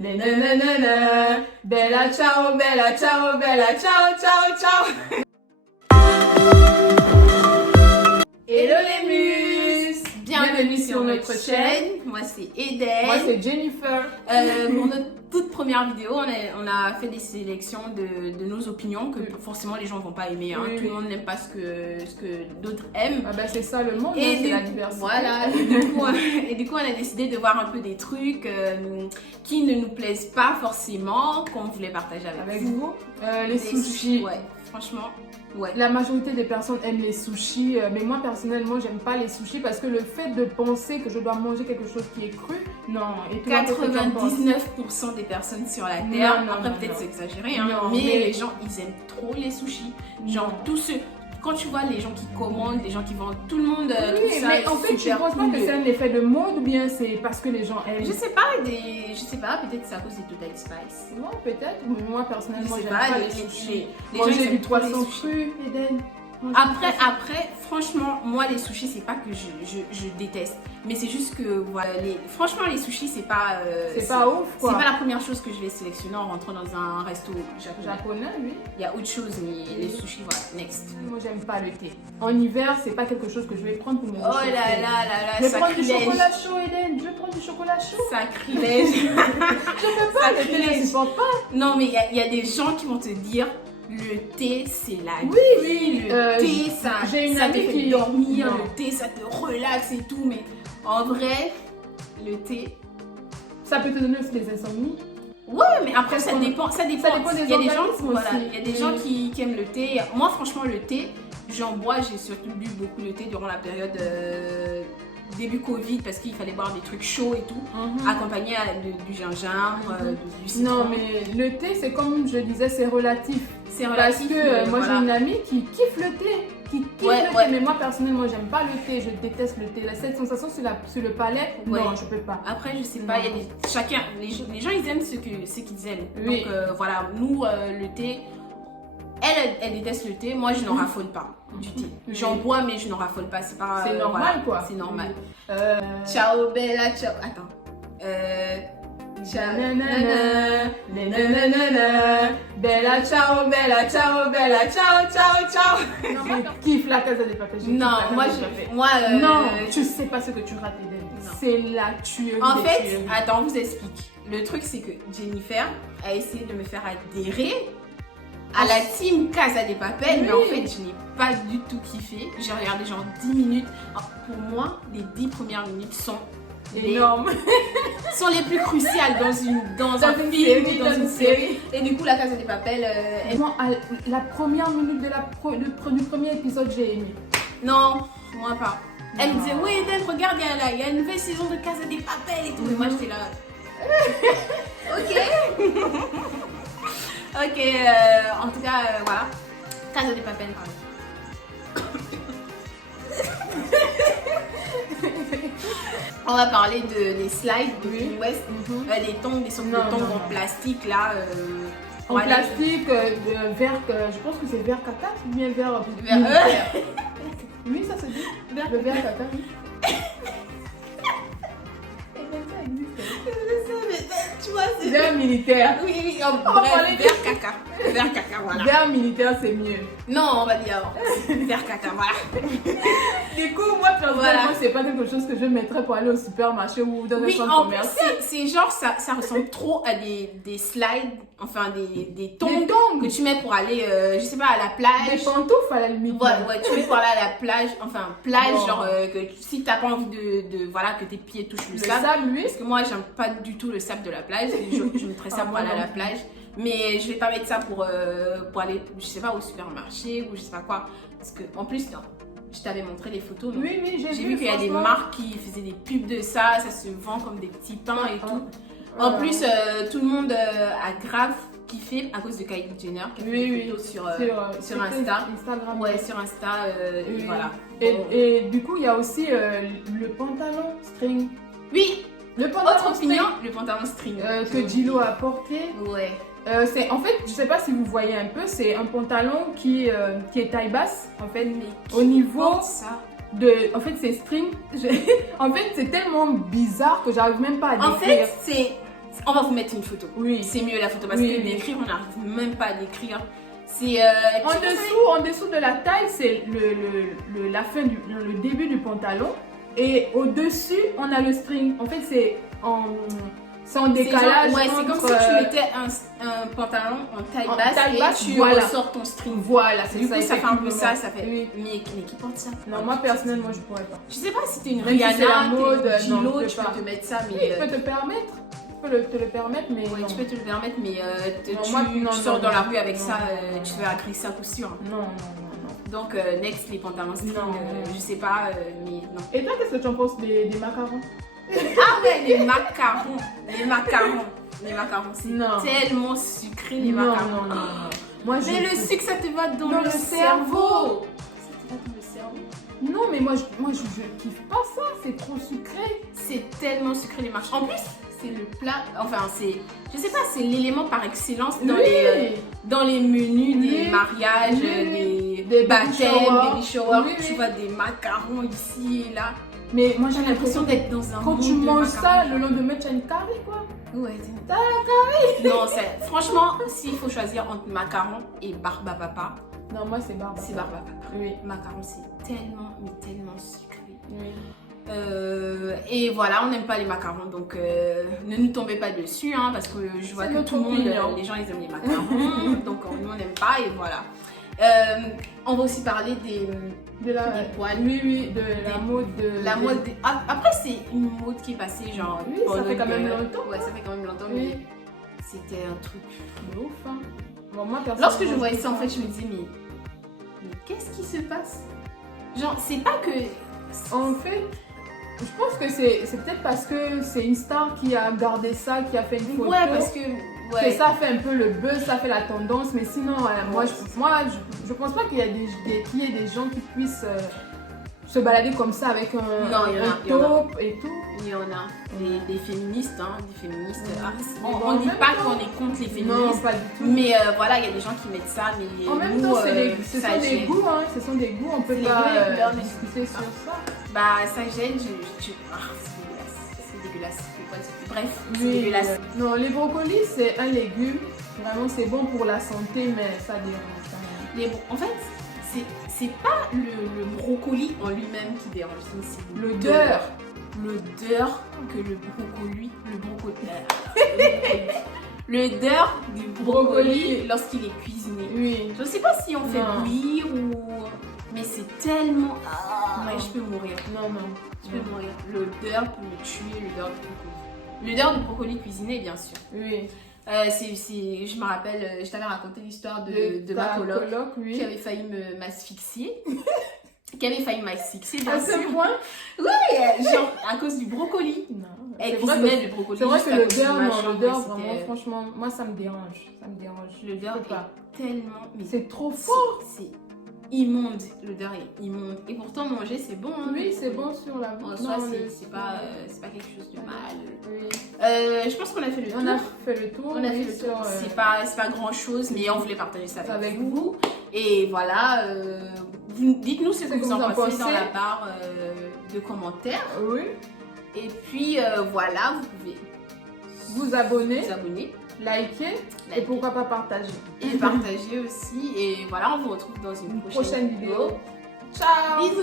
Nanana, bella ciao, ciao, ciao, ciao. Hello les mus, Bienvenue sur notre chaîne. Moi c'est Eden. Moi c'est Jennifer. Pour notre toute première vidéo, on a fait des sélections de nos opinions que forcément les gens vont pas aimer. Hein. Oui, Tout le monde n'aime pas ce que d'autres aiment. Ah bah c'est ça le monde, Et c'est la diversité. Voilà. Et du coup, on a décidé de voir un peu des trucs qui ne nous plaisent pas forcément, qu'on voulait partager avec vous. Les sushis. Ouais, franchement. Ouais. La majorité des personnes aiment les sushis, mais moi personnellement j'aime pas les sushis parce que le fait de penser que je dois manger quelque chose qui est cru, non. Et toi, 99% des personnes sur la terre, Non, après non, peut-être non. c'est exagéré, hein, Non, mais mais- les gens ils aiment trop les sushis. Genre Non. tous ceux, quand tu vois les gens qui commandent, les gens qui vendent, tout le monde trouve Oui, ça mais en fait, tu super penses pas cool. que c'est un effet de mode ou bien c'est parce que les gens aiment? Je sais pas, peut-être c'est à cause des Total Spice. Non, peut-être, mais moi Je personnellement sais j'aime pas, pas les les sushis. les gens ils Manger aiment du trop les poisson sushis. cru, Eden. Après, franchement, moi les sushis, c'est pas que je déteste, mais c'est juste que voilà, franchement les sushis, c'est pas. C'est pas ouf quoi. C'est pas la première chose que je vais sélectionner en rentrant dans un resto japonais. Japonais, oui. Il y a autre chose, mais les sushis, voilà, next. Moi j'aime pas le thé. En hiver, c'est pas quelque chose que je vais prendre pour me Oh là réchauffer. là là Je là, vais prendre du sacrilège. chocolat chaud, Eden. Je vais prendre du chocolat chaud. Sacrilège. Je peux pas, le thé, je Sacrilège. supporte pas. Non, mais il y a des gens qui vont te dire le thé, c'est la Oui, vie. Le thé, ça, j'ai une ça te amie fait qui- dormir. Non. Le thé, ça te relaxe et tout. Mais en vrai, le thé. Ça peut te donner aussi des insomnies. Ouais, mais après, ça Qu'est-ce qu'on- dépend. Ça dépend. ça dépend des Il y a des gens, organismes voilà, aussi. il y a des gens qui aiment le thé. Moi, franchement, le thé, j'en bois. J'ai surtout bu beaucoup de thé durant la période début Covid parce qu'il fallait boire des trucs chauds et tout, accompagné du gingembre, du citron. Non, mais le thé, c'est comme je disais, c'est relatif. c'est Parce relatif. que mais moi voilà. j'ai une amie qui kiffe le thé. Qui kiffe Ouais, le thé. ouais. Mais moi personnellement, j'aime pas le thé. Je déteste le thé. Cette sensation sur le palais, Ouais. non, je peux pas. Après, je sais pas, il y a chacun, les gens ils aiment ce qu'ils aiment. Oui. Donc voilà, nous, le thé, elle déteste le thé, moi je n'en raffole pas du thé. Oui. J'en bois, mais je n'en raffole pas, c'est pas. C'est normal voilà, quoi. C'est normal. Euh, Ciao Bella, ciao. Attends. Ciao. nanana, nanana, bella ciao, ciao, ciao, ciao. Je kiffe la Casa de Papel. Non, moi, Non, tu sais pas ce que tu rates, Eden. Non. C'est la tuerie. En des fait, tueries. attends, on vous explique. Le truc, c'est que Jennifer a essayé de me faire adhérer à la team Casa de Papel, mais en Oui. fait, je n'ai pas du tout kiffé. J'ai regardé genre 10 minutes. Alors, pour moi, les 10 premières minutes sont énorme. sont les plus cruciales dans un une film, série, dans une série. Et du coup, la Casa de Papel, Moi, à la première minute du premier épisode, j'ai aimé. non, moi pas. Elle me Non. disait, oui, Eden, regarde, il y a une nouvelle saison de Casa de Papel et tout. Et moi, j'étais là. Ok. Ok, en tout cas, voilà. Casa de Papel, pardon. On va parler des slides de Oui. Kanye West, des tongs, des sortes de Non, tongs non, en non. plastique là. En plastique, de verre, je pense que c'est verre caca ou bien verre. Verre- Oui, ça se dit. Le verre caca, oui. Et même ça existe. Tu vois, c'est. Verre militaire. Oui, va bref, parler de- verre caca. Verre caca, voilà. Verre militaire, c'est mieux. Non, on va dire verre caca, voilà. Du coup, moi, personnellement, Voilà. c'est pas quelque chose que je mettrais pour aller au supermarché ou dans un Oui, centre en plus, commercial. c'est genre, ça ressemble trop à des slides, enfin des tongs Des tongs. que tu mets pour aller, je sais pas, à la plage. Des pantoufles à la limite. Ouais, tu mets pour aller à la plage, enfin plage, Bon. genre si t'as pas envie voilà, que tes pieds touchent le Le sable. sable, oui. Parce que moi, j'aime pas du tout le sable de la plage, je mettrais ça Ah, pour moi aller à la non. plage. Mais je vais pas mettre ça pour aller, je sais pas, au supermarché ou je sais pas quoi. Parce que, en plus, non, je t'avais montré les photos. donc Oui, j'ai vu qu'il y a des franchement. marques qui faisaient des pubs de ça, ça se vend comme des petits pains et tout. En Ah. plus, tout le monde a grave kiffé à cause de Kylie Jenner qui a fait Oui, des oui. photos sur Sur Insta. Instagram. Ouais, sur Insta, et Oui. voilà. Et, Bon. et du coup, il y a aussi le pantalon string. Oui, Le pantalon autre string opinion, le pantalon string. que Gillo a porté. Ouais. En fait, je sais pas si vous voyez un peu, c'est un pantalon qui est taille basse, en fait. Mais Au niveau porte ça. en fait, c'est string. En fait, c'est tellement bizarre que j'arrive même pas à En décrire. fait, On va vous mettre une photo. Oui. C'est mieux la photo parce Oui, que oui. d'écrire, on n'arrive même pas à décrire. C'est En dessous de la taille, c'est la fin le début du pantalon. Et au-dessus, on a le string. En fait, c'est en décalage. Ouais, c'est comme entre, si tu mettais un pantalon en taille en basse taille et basse, tu voilà. ressors ton string. Voilà, c'est Du ça. coup, ça fait un peu effectivement. ça, ça fait. Oui. Mais qui porte ça? Non, moi personnellement, je pourrais pas. Je sais pas si t'es une Même si c'est la Rihanna, mode, t'es une non, Gilo, je tu peux peux pas. te mettre ça, Oui, mais. tu peux te permettre. Tu peux te le permettre, mais Ouais, non. tu peux te le permettre, mais Non, moi, non, tu sors non, dans la non, rue avec non, ça, non, tu non. te fais agresser à coup sûr. Non. Donc, next, les pantalons string, Non. je sais pas, mais non. Et toi, qu'est-ce que tu en penses des macarons? Ah ouais, les macarons. Les macarons, c'est Non. tellement sucré, les Non. macarons. Moi, Mais le sucre, ça te va dans Dans le le cerveau. Ça te va dans le cerveau. Non, mais moi, je kiffe pas ça. C'est trop sucré. C'est tellement sucré, les macarons. En plus, c'est le plat, enfin, je sais pas, c'est l'élément par excellence dans les menus des Oui. mariages, Oui. des Baby baptêmes, shower. baby shower. Oui, Tu oui. vois des macarons ici et là. Mais moi, J'ai l'impression d'être dans un quand monde tu de manges ça, macarons. le lendemain, tu as une carie, quoi. Ouais, t'as non, franchement, s'il faut choisir entre macarons et barbe à papa, Non, moi, c'est barbe. c'est barbe à papa. Oui. Macarons, c'est tellement, mais tellement sucré. Oui. Et voilà, on n'aime pas les macarons, donc ne nous tombez pas dessus, hein, parce que je vois C'est que notre tout le monde, opinion. les gens, ils aiment les macarons, donc nous, on n'aime pas, et voilà. On va aussi parler des poils. Oui, de la mode de... La mode après, c'est une mode qui est passée, genre... Oui, ça pendant fait quand une même période. longtemps. Ouais, ça fait quand même longtemps, Oui. mais c'était un truc... de ouf, hein. Bon, moi, personnellement, Lorsque je voyais ça, en fait, je me disais, mais qu'est-ce qui se passe? Genre, c'est pas que... En fait, je pense que c'est peut-être parce que c'est une star qui a gardé ça, qui a fait une photo. Ouais, parce que... Que Ouais. ça fait un peu le buzz, ça fait la tendance, mais sinon, je pense pas qu'il y ait des gens qui puissent se balader comme ça avec Non, il y en a, un il y en a. top et tout. Il y en a des féministes, hein, des féministes. Mais On bon, ne en dit même pas temps- qu'on est contre les Non, féministes, pas du tout. mais voilà, il y a des gens qui mettent ça, mais En même nous, temps, ce ça sont des gêne. goûts, hein. Ce sont des goûts, on peut C'est pas les goûts et les couleurs des discuter sur ça. Bah, ça gêne, c'est dégueulasse. C'est dégueulasse. Bref, c'est Oui, dégueulasse. non, les brocolis, c'est un légume. Vraiment, c'est bon pour la santé, mais ça dérange quand même. En fait, c'est pas le brocoli en lui-même qui dérange, c'est L'odeur. L'odeur que le brocoli. L'odeur du brocoli Brocoli. lorsqu'il est cuisiné. Oui. Je sais pas si on fait Non. bouillir ou. Mais c'est tellement. Non. Je peux mourir. Non. Je peux mourir. L'odeur peut me tuer, l'odeur du brocoli. L'odeur du brocoli cuisiné, bien sûr. Oui. Je me rappelle, je t'avais raconté l'histoire de ma ta coloc oui. qui avait failli m'asphyxier. Qui avait failli m'asphyxier, bien À ce sûr. point? Ouais, genre à cause du brocoli. Non. Elle C'est vrai cuisinait le brocoli. C'est vrai juste que à cause l'odeur, du non, machin, l'odeur, mais vraiment, c'était- franchement, moi ça me dérange. Ça me dérange. L'odeur Je peux pas. est tellement. Mais C'est trop fort. c'est immonde. L'odeur est immonde. Et pourtant, manger, c'est bon. Hein, Oui, le c'est brocoli. bon sur la En bouche. soi, Non, c'est pas quelque chose de mal. Oui. Je pense qu'on a fait le tour. On a fait le tour. On a oui, fait le sur, tour. C'est pas grand chose, mais on voulait partager ça avec avec vous. Et voilà, dites-nous ce que vous en pensez dans pensez. la barre de commentaires. Oui. Et puis voilà, vous pouvez Vous abonner, vous abonner, liker et liker pourquoi pas partager. et partager aussi. Et voilà, on vous retrouve dans une Prochaine vidéo. Ciao. Bisous.